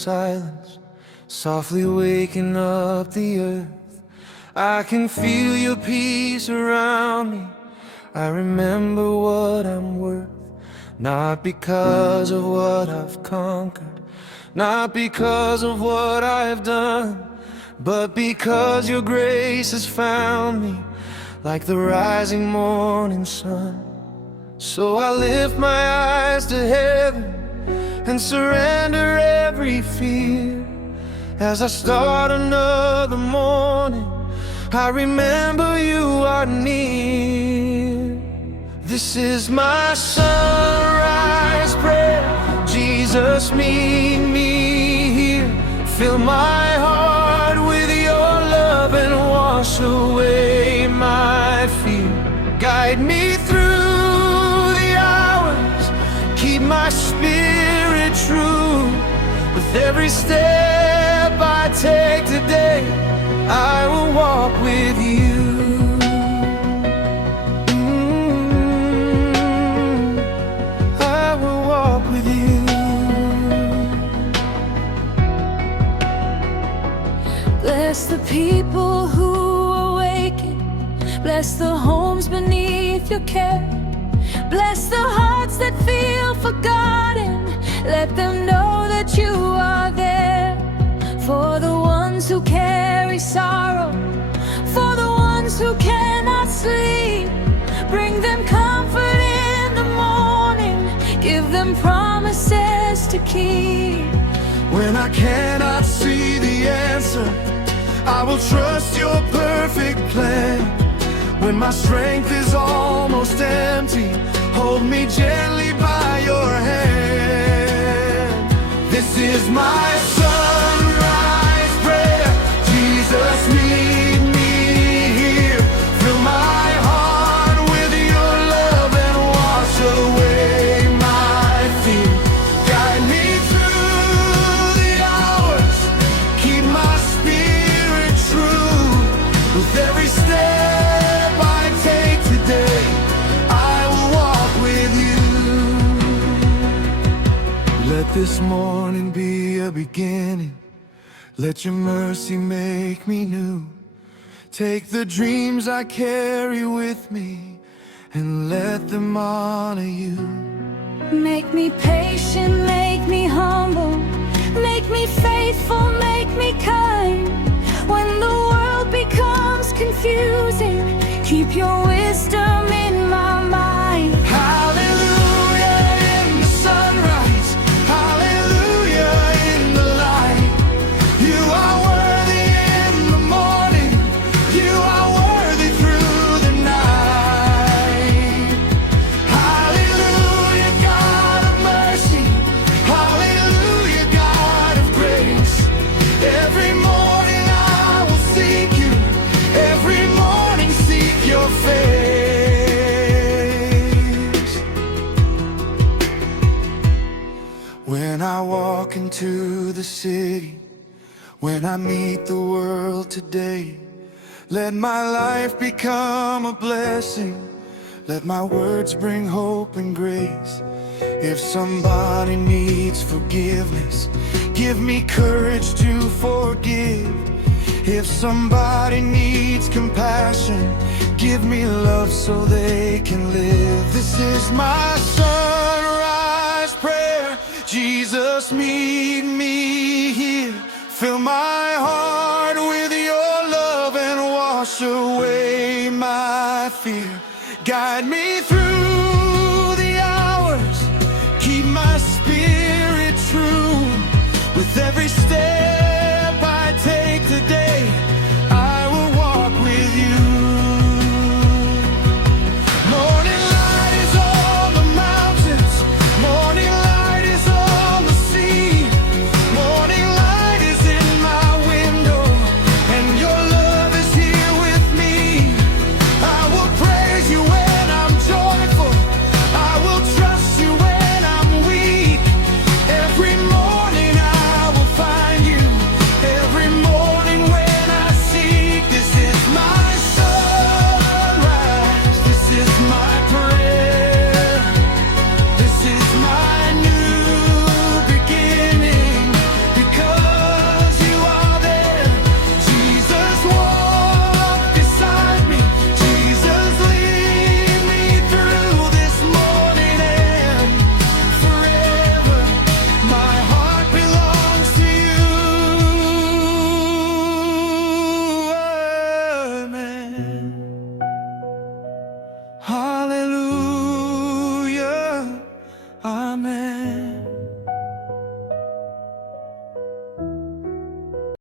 silence, softly waking up the earth. I can feel your peace around me. I remember what I'm worth. Not because of what I've conquered, not because of what I've done, but because your grace has found me like the rising morning sun. So I lift my eyes to heaven and surrender every fear. As I start another morning, I remember you are near. This is my sunrise prayer. Jesus, meet me here. Fill my heart with your love and wash away my fear. Guide me through the hours, keep my spirit true. With every step I take today, I will walk with you. I will walk with you. Bless the people who awaken. Bless the homes beneath your care. Bless the hearts that feel forgotten. Let them know that you are there. For the ones who carry sorrow, for the ones who cannot sleep, bring them comfort in the morning. Give them promises to keep. When I cannot see the answer, I will trust your perfect plan. When my strength is almost empty, hold me gently by your hand. This is my sunrise prayer. Jesus, meet me here. Fill my heart with your love and wash away my fear. Guide me through the hours, keep my spirit true. With every step I take today, I will walk with you. Let this morning be a beginning. Let your mercy make me new. Take the dreams I carry with me and let them honor you. Make me patient, make me humble, make me faithful, make me kind. When the world becomes confusing, keep your wisdom in my mind. Hallelujah in the sunrise, hallelujah in the light. You are worthy in the morning, you are worthy through the night. Hallelujah, God of mercy, hallelujah, God of grace. Every morning I will seek you, every morning seek your face. When I walk into the city, when I meet the world today, let my life become a blessing. Let my words bring hope and grace. If somebody needs forgiveness, give me courage to forgive. If somebody needs compassion, give me love so they can live. This is my sunrise prayer. Jesus, meet me here. Fill my heart with your love and wash away my fear. Guide me